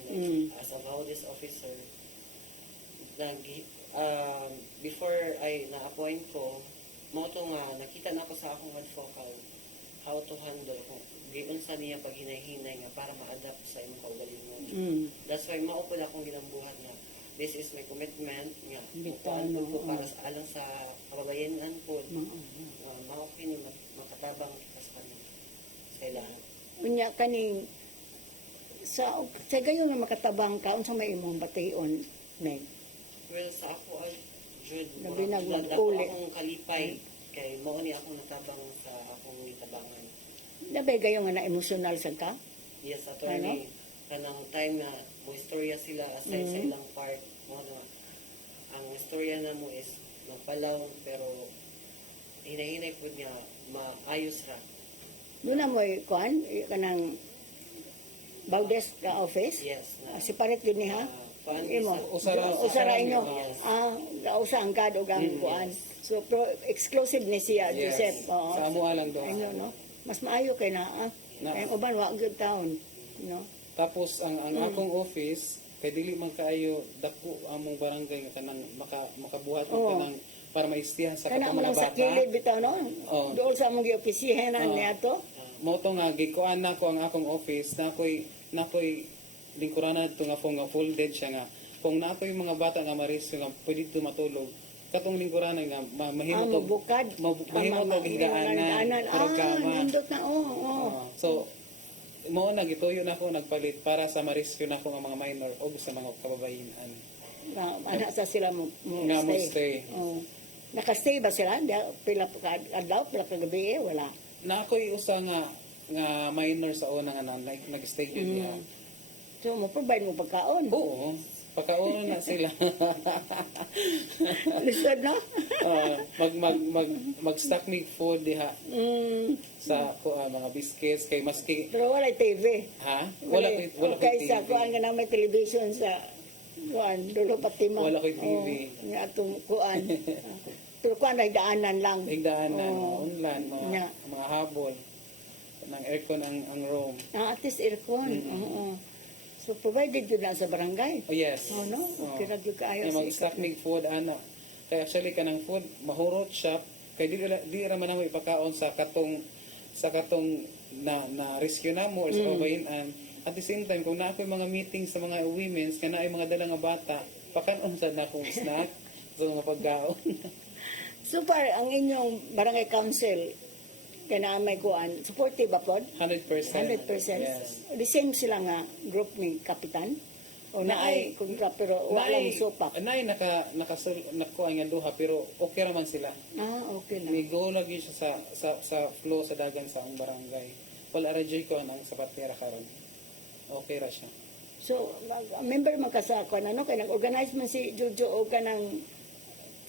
as a Baudis officer before I na-appoint ko mo to nga nakita na ko sa akong advocal how to handle kung giunsa niya pag hinay-hinay nga para ma-adapt sa imong kaugalingon. That's why maupod akong ginambuhat nga this is my commitment nga Bitaw, kuan ko no, para sa alang sa kababayenan po mao kini makatabang kita sa kanila sa ilahan. Unya kaning sa gayon nga makatabang ka unsa may imong bation, Meg? Well, sa ako ay jud Nabinag dako mag-uli. akong kalipay kay mao ni akong natabang sa akong gitabangan. Nabay gayon nga na emosyonal sad ka? Yes, attorney. Kanang time na mo istorya sila aside sa ilang part mo na ang istorya na mo is nagpalaw pero hinahinay po niya maayos ra. Doon na mo kuan kanang Baudès ka office. Yes. Separate din niya. Kuan Imo. Usara- Usara inyo. Yes. Gausa ang kad o gang kuan. So exclusive ni siya Yes. Joseph. Oo. Sa amo lang doon. Inyo no. Mas maayo kay na. Na. Kay uban wa good town. No. Tapos ang akong office kay dili man kaayo dako among barangay nga kanang makabuhat mo Oo. kanang para maistihan sa Kana mo katong mga lang sa bata. kilid bitaw no. Oo. Dool sa among giopisyahan Oo. niya to. Mo to nga gikuan nako ang akong office nakoy lingkuranan to nga po nga folded siya nga kung nakoy mga bata nga marisyo nga pwede to matulog katong lingkuranan nga mahimo to Mabukad. mahimo to higaanan pero kama. Nindot na. Oo. So mo na gituyo na ko nagpalit para sa marisyo na ko nga mga minor o sa mga kababayan. Ana sa sila mo Nga mo stay. Oo. Nakastay ba sila? Pila ka adlaw, pila ka gabi wala. Na ako'y usa nga minor sa una nga nag-stay yun niya. So mo provide mo pagkaon. Oo. Pagkauna na sila. Lisod no? Mag-stock me food diha sa mga biscuits kay maski Pero wala TV. ha wala ko kay sa TV. kuan nga na may television sa kuan dulo patima. Wala ko'y TV. Nga atong kuan. Pero kuan ay daanan lang. Higdaanan Oo. unlan Nya. mga habol ng aircon ang room. At least aircon. Oo. So provided yun lang sa barangay. Oh yes. Oh no? Okay ra gyud kaayo. Yung mag-stock me food ano. Kaya actually kanang food mahurot shop kay di ra man mo ipakaon sa katong na rescue na mo or sa kabayinan. At the same time kung naa ko'y mga meetings sa mga women's kana ay mga dala nga bata pakanon sad na akong snack sa mga pagkaon. So far, ang inyong barangay council, kaya na may kuan, supportive ba po? 100%. 100%. Yes. The same sila nga group ni Kapitan? O na ay kontra pero walang supak? Naay nakuha nga duha pero okay raman sila. Okay na. May go lagi siya sa flow sa dagan sa ang barangay. Wala ra jay ko ang sapatera karon. Okay ra siya. So, member man ka sa kuan ano, kaya nag-organize man si Jojo o ka ng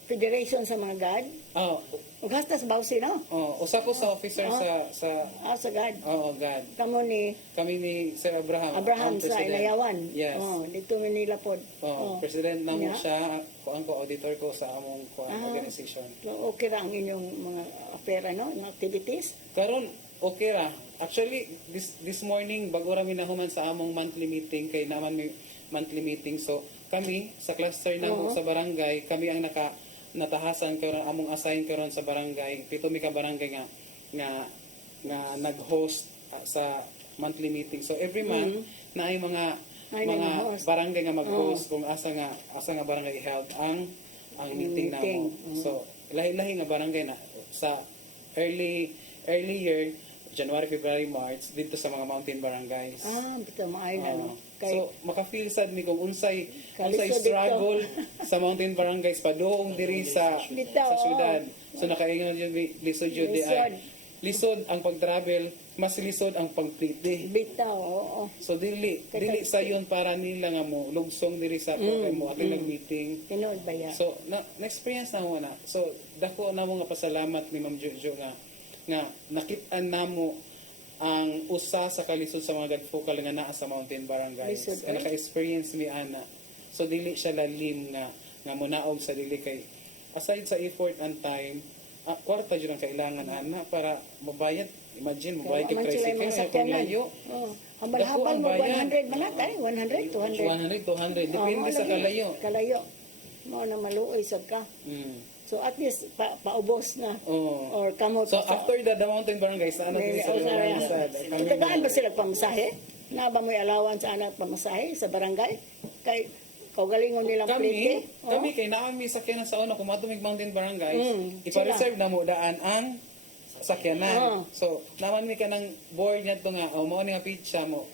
federation sa mga God? Oh, O gastas bawsi no? usa ko sa officer sa Sa God. God. Kamo ni Kami ni Sir Abraham. Abraham ang sa president. Inayawan. Yes. Dito Manila po. President na mo Yeah. siya, kuan ko auditor ko sa among organization. So, okay ra ang inyong mga pera, no? Mga activities? Karon okay ra. Actually this morning bago ra mi nahuman sa among monthly meeting kay naman may monthly meeting so kami sa cluster namo sa barangay kami ang natahasan karon among assign karon sa barangay pito mi ka barangay nga nag-host sa monthly meeting so every month na ay mga nag-host. barangay nga mag-host kung asa nga barangay held ang meeting namo so lahi-lahi nga barangay na sa early year January, February, March dito sa mga mountain barangays. Bito maayo na, no? So maka-feel sad mi kung unsay Kalisod struggle sa mountain barangays padoong diri sa Bitaw, syudad. So nakaingon jud mi lisod jud di ay. Lisod ang pag-travel, mas lisod ang pag-plite. Bitaw, oo. So dili sayon para nila nga mo lugsong diri sa program mo atin nag-meeting. Tinood ba yan? So na-experience na mo na. So dako na mo nga pasalamat ni Ma'am Jojo nga nakit-an namo ang usa sa kalisod sa mga gadfokal nga naa sa mountain barangays. Lisod, And naka-experience mi ana. So dili siya lalim nga munaog sa dili kay aside sa effort and time, kwarta jud ang kailangan ana para mabayad. Imagine mabayad kay Man sila yung mga tricycle kung sakyanan. layo. Habal-habal mo, 100 man na tayo, 100, 200. 100, 200 depende sa kalayo. Kalayo. Mo na maluoy sad ka. So at least paubos na. Or kamot. So after the mountain barangays, ano din sa Itagaan ba sila pamasahe? Na ba may allowance sa anak pamasahe sa barangay? Kay kaugalingon nilang plite? Kami kay naman may sakyanan sa una kung matumig mountain barangays, ipa-reserve na mo daan ang sakyanan. So naman mi kanang board niya to nga mao ni nga pizza mo.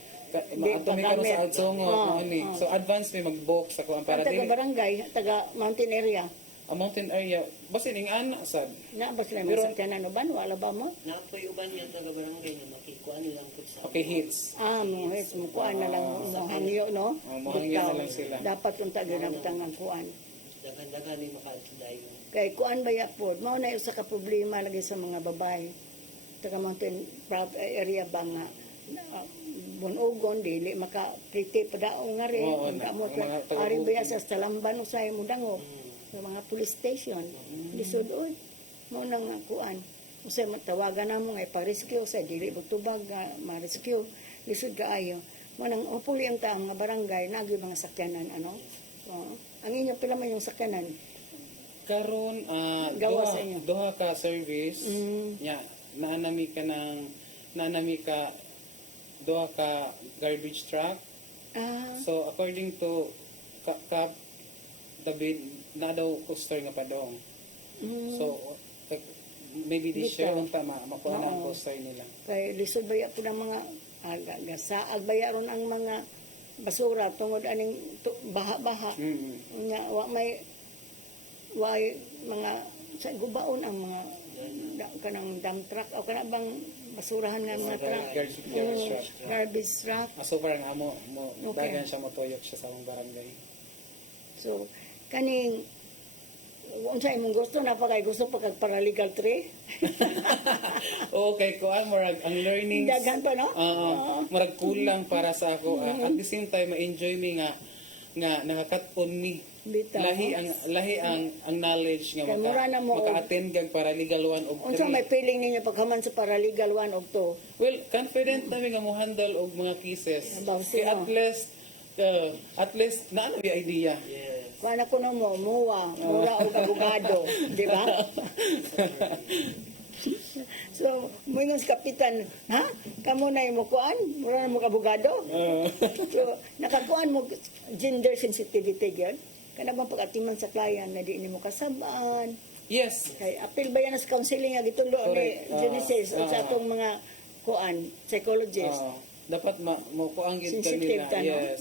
Matumig ka sa Adsongo ni. So advance mi mag-book sa kuan para taga dili barangay, taga mountain area. a mountain area basin ing ana sad. Na ba sila may sakyanan uban? Wala ba mo? Napoy uban niya taga barangay na makikuan nilang pud sa. Okay, hits. Mo hits mo kuan na lang mo hangyo no. Mohangyo na lang sila. Dapat unta gyud ang tangang kuan. Dagan-dagan ni makaadayon. Kay kuan ba ya pod, mao na usa ka problema lagi sa mga babae. Taga mountain area ba nga bunugon dili maka pretty padaong nga rin. Oo, Kamot mga taga- ari ba ya sa Talamban usay mo dango sa mga police station. Lisod oy. Mo nang nga kuan. Usay matawagan namo nga ipa-rescue sa dili magtubag nga ma-rescue. Lisod kaayo. Mo nang upuli ang taang nga barangay nagi mga sakyanan ano. Oo. Ang inyo pila man yung sakyanan. Karon Gawa sa inyo. duha ka service nya naanami ka duha ka garbage truck. Ah, So according to Cap David na daw coaster nga padong. So maybe this Bitaw. year ang tama makuha na ang Oo. coaster nila. kay lisod baya po ng mga gasaag baya ron ang mga basura tungod aning baha-baha. Nya wa may mga sa gubaon ang mga kanang dump truck o kana bang basurahan nga mga truck. Garbage truck. Garbage truck. So parang amo mo Okay. dagan siya motoyok siya sa among barangay. So kaning unsa imong gusto na pa kay gusto pa kag paralegal 3. Okay, kuan murag ang learnings. Daghan pa, no? Oo. Murag kulang para sa ako. At the same time ma-enjoy mi nga nakakatpon mi. Bitaw. Lahi ang knowledge nga Kay mura na mo- maka-attend kag para legal 1 og 3. Unsa may feeling ninyo pagkaman sa paralegal 1 og 2? Well, confident na mi nga mo handle og mga cases. About Kay sino? at least na ano yung idea. Yes. Kuan ako na mo, muwa, mura og abogado, di ba? So, moingon sa kapitan, ha? Kamo na mo kuan? Mura na mo abogado? So, nakakuan mo gender sensitivity gyud. Kana bang pag-atiman sa client na di nimo kasabaan. Yes. Kay apil ba yan sa counseling nga gitulo ni Correct. Genesis o sa atong mga kuan, psychologist. Dapat mo kuang gid Sensitive kanila. ka, no? Yes.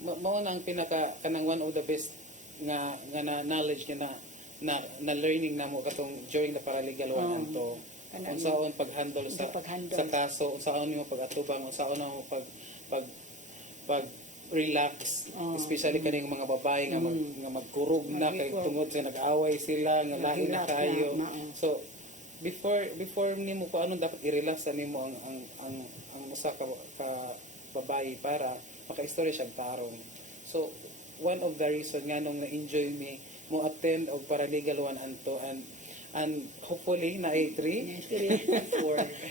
Mao na ang pinaka kanang one of the best nga na knowledge nga na learning namo katong during the paralegal one anto. Kana- Unsaon pag-handle sa pag-handle. sa kaso, unsaon nimo pag-atubang, unsaon nimo pag relax, especially kaning mga babae nga nga magkurog na kay tungod sa nag-away sila nga lahi na Mahirap kayo. na, oo. So before nimo ko anong dapat i-relax sa nimo ang usa ka babae para maka-istorya siya tarong. So one of the reason nga nung na-enjoy me mo attend og paralegal one anto and hopefully na A3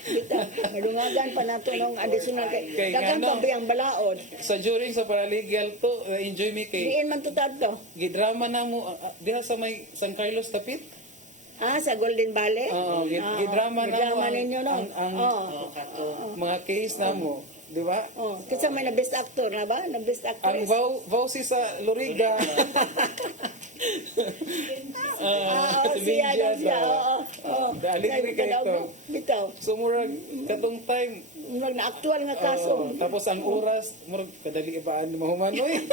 Kita, malungagan pa nato ng additional Kay kay dagan ano? pa biyang balaod. sa during sa paralegal to na-enjoy me kay Diin man tutad to. gidrama na mo diha sa may San Carlos Tapit. Sa Golden Valley? Oo, gidrama na mo Gidrama ninyo, no? ang Oo. mga case na mo, di ba? Oh, kasi may na best actor na ba? Na best Ang actress. Vauci sa Loriga. Oo, siya lang siya. Oo. Aligri kayo to. Bitaw. So murag katong time Murag na actual nga kaso. tapos ang oras murag kadali ibaan mahuman oy.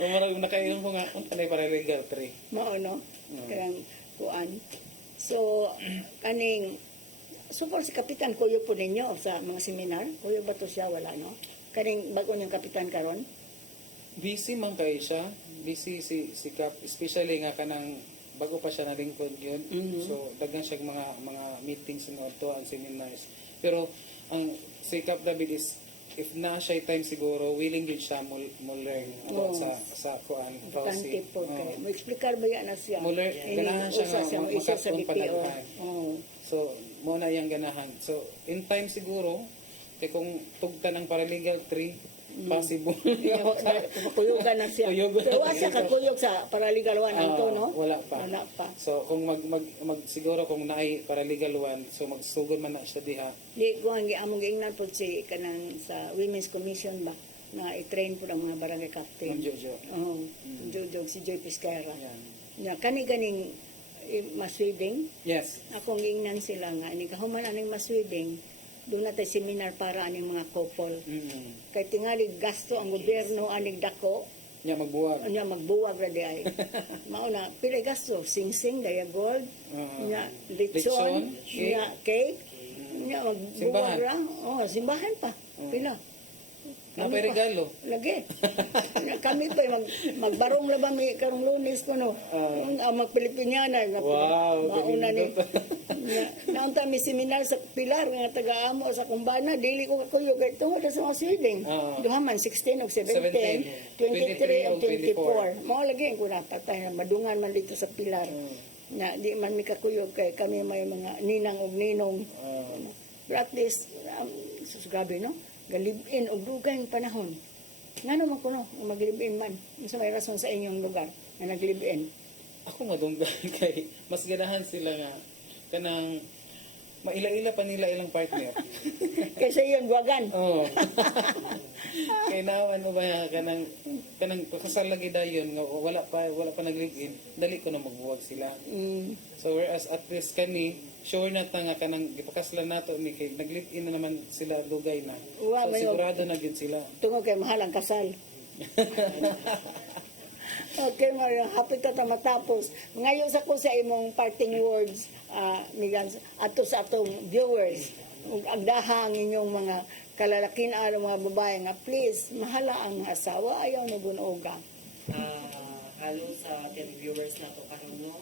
Murag nakayon ko nga unta na para legal 3. Mao no? Karang kuan. So, kaning support si Kapitan Kuyo po ninyo sa mga seminar. Kuyo ba to siya? Wala, no? Kaning bago niyang kapitan karon. Busy man kay siya. Busy si Cap, especially nga kanang bago pa siya na lingkod yun. So daghan siya mga meetings nga to and seminars. Pero ang si Cap David is if na siya time siguro willing din siya mo learn about sa kuan Importante po kay. Mo explicar ba yan na siya? Mo learn ganahan siya nga isa sa makatong BPO. panaghan. Oo. So mo na yang ganahan. So in time siguro kay kung tugta ng paralegal 3 possible. Kuyugan na siya. Kuyugan. Pero wa siya kakuyog sa paralegal 1 anto, no? Wala pa. Wala pa. So kung mag siguro kung naay para legal one, so magsugod man na siya diha. Di ko ang among giingnan po si kanang sa Women's Commission ba na i-train po ang mga barangay captain. Ang Jojo. Oo. Jojo si Joy Piscara. Yan. Nya kani-ganing maswibing. Yes. Akong giingnan sila nga ni kahuman aning maswibing. Doon na tayo seminar para aning mga couple. Kay tingali gasto ang gobyerno aning dako. Nya magbuwag. Nya magbuwag ra di ay. Mao na pila gasto, sing-sing, daya gold, nya Lechon, lechon, nya cake, nya magbuwag Simbahan. ra. Oh, simbahan pa. Pila. Naparegalo. Lagi. Kami pa magbarong laba mi karong Lunes ko no. Ang magpilipinyana nga Wow, mauna ni. ganito. Naunta mi seminar sa Pilar nga taga-amo sa Kumbana, dili ko kakuyo kay tungod sa mga swiding. Duha man 16 ug 17, 23 ug 24. Mao lagi ko napatay na madungan man dito sa Pilar. Na di man mi kakuyog kay kami may mga ninang ug ninong. But at least sus grabe no. Galibin og dugay ang panahon. Ngano man kuno maglibin man. Unsa may rason sa inyong lugar na naglibin? Ako madunggan kay mas ganahan sila nga kanang maila-ila pa nila ilang partner. Kaysa yun buwagan. Oo. Kay naman mo ba kanang kasal lagi dayon nga wala pa naglive-in, dali ko na magbuwag sila. So whereas at least kani sure na ta nga kanang gipakaslan nato ni kay naglive-in na naman sila dugay na. Wa, So may- sigurado na gyud sila. Tungod kay mahal ang kasal. Okay, Mario, hapit ta matapos. Ngayon sa ko sa imong parting words, Migan, ato sa atong viewers, ug agdaha ang inyong mga kalalakin ang mga babae nga please, mahala ang asawa, ayaw na bunoga. Hello sa viewers na to karon no.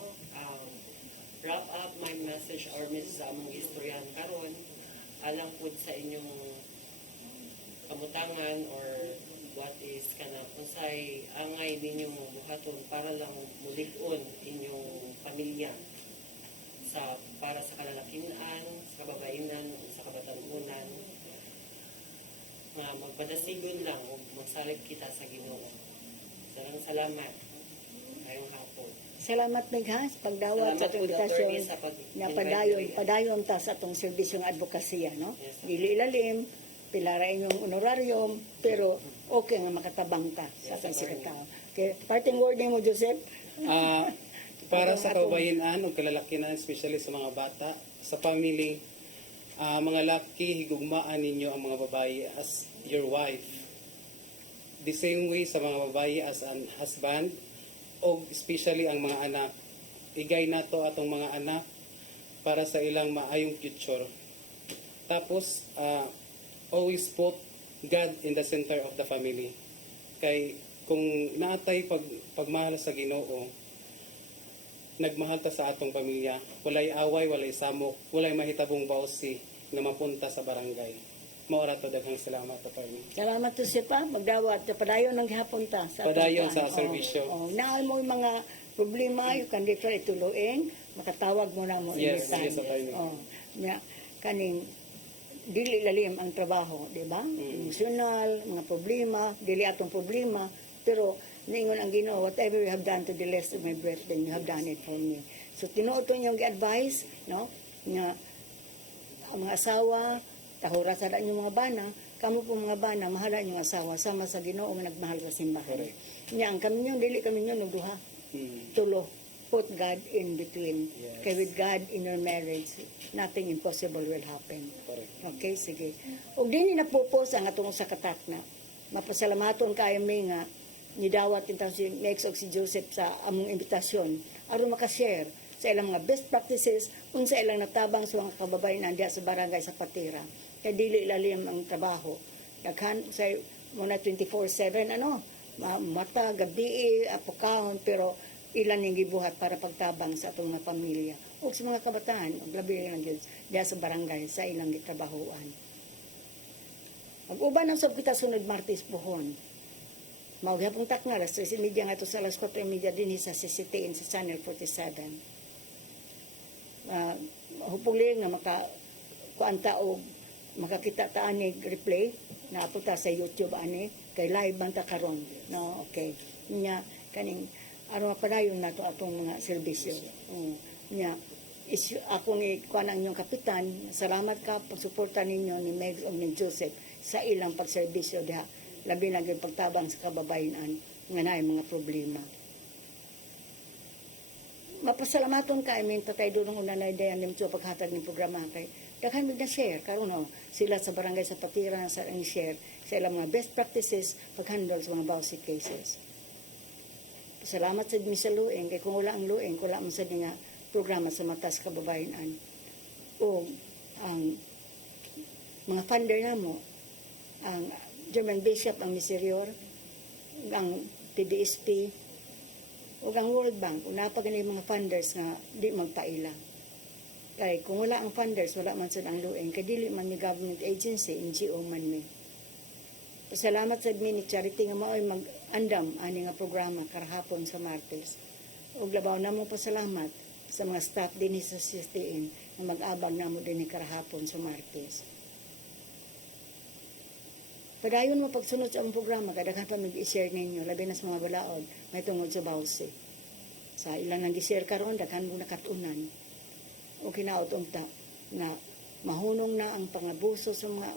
Wrap up my message or message sa among istoryahan karon alang pud sa inyong kamutangan or what is kana unsay angay ninyong buhaton para lang mulig-on inyong pamilya sa para sa kalalakinan, sa kababainan, sa kabatanunan nga magpadasigon lang o magsalig kita sa Ginoo. Salamat. Ngayong hapon. Salamat Meghas, pagdawat sa Salamat po, invitasyon attorney, sa na pag-invite. padayon ta sa atong serbisyong advokasya, no? Yes, sir. Dili ilalim, pilara inyong honorarium, pero okay nga makatabang ta sa Yes, atong attorney. sikataw. Okay, parting word mo Joseph. Para sa kababayan o kalalakinan, especially sa mga bata, sa family, mga laki, higugmaan ninyo ang mga babae as your wife. The same way sa mga babae as an husband, o especially ang mga anak. Igay nato atong mga anak para sa ilang maayong future. Tapos, always put God in the center of the family. Kay kung naatay pagmahal sa Ginoo, nagmahal ta sa atong pamilya, walay away, walay samok, walay mahitabong bawsi na mapunta sa barangay. Maura to, daghang salamat to, Parmi. Salamat to si Pa, magdawat, padayon ng gihapon ta. Sa Padayon atong sa serbisyo. Naal mo yung mga problema, you can refer ituluing, makatawag mo na mo Yes, anytime. yes, attorney. Nya, kaning, dili lalim ang trabaho, di ba? Emosyonal, mga problema, dili atong problema, pero ningon ang Ginoo, whatever you have done to the less of my breath, then you have done it for me. So tinuot yung advice, no? Nga ang mga asawa, tahura sa daan yung mga bana, kamo po mga bana, mahala yung asawa, sama sa Ginoo, nagmahal sa simbahan. Nya ang kami nyo, dili kami nyo, nagduha. Tulo. Put God in between. Yes. Kay with God in your marriage, nothing impossible will happen. Correct. Okay, sige. Ug dinhi na pupos ang atong sa katakna. Mapasalamaton kayo mi nga nidawat intang si Mex og si Joseph sa among imbitasyon aron maka-share sa ilang mga best practices unsa ilang natabang sa mga kababayan nandiya sa barangay sa Patira. Kay dili ilalim ang trabaho. Daghan sa muna 24/7 mata gabi apokahon pero ilan yung gibuhat para pagtabang sa atong mga pamilya o sa mga kabataan o labi lang yun diya sa barangay sa ilang gitrabahoan. Mag-uban ang sab kita sunod Martes pohon. Maugapong takna alas 3:30 nga ito sa alas 4:30 din sa CCTN sa Channel 47. Hupuli nga kuanta o makakita ta ani replay na apunta sa YouTube ani kay live man ta karon no okay nya kaning aron mapadayon nato atong mga serbisyo nya akong ikuan ang inyong kapitan salamat ka pagsuporta ninyo ni Meg o ni Joseph sa ilang pagserbisyo diha labi na gyud pagtabang sa kababayan nga naay mga problema. Mapasalamaton ka amin tatay dunong una na dayan nim sa paghatag ng programa kay daghan mig na share karon sila sa barangay sa Patira sa ang share sa ilang mga best practices pag-handle sa mga bawsi cases. Salamat sa mi sa lueng kay kung wala ang lueng wala man sa nga programa sa matas kababayan o ang mga funder namo ang German Bishop ang miserior, ang PDSP, o ang World Bank, kung napagano yung mga funders nga di magpaila. Kaya kung wala ang funders, wala man sa ang lueng, kadili man may government agency, NGO man may. Pasalamat sa admin ni Charity nga mao'y mag-andam ani nga programa karahapon sa Martes. Ug labaw na mo pasalamat sa mga staff din sa CSTN na mag-abag na mo din karahapon sa Martes. Padayon mo pagsunod sa among programa, kadaghan pa mag-i-share ninyo, labi na sa mga balaod, may tungod sa bawsi. Sa ilang nang gi-share karon daghan mo nakatunan. O kinaot unta na mahunong na ang pangabuso sa mga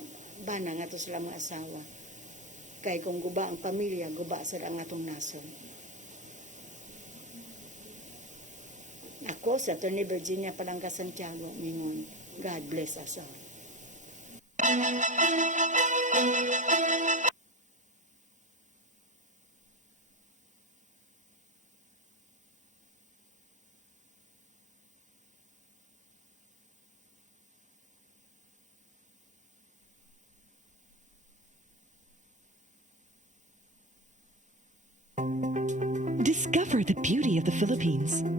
bana nga to sila mga asawa. Kay kung guba ang pamilya, guba sa ang atong nason. Ako sa Atty. Virginia Palangka Santiago, mingon, God bless us all. Discover the beauty of the Philippines.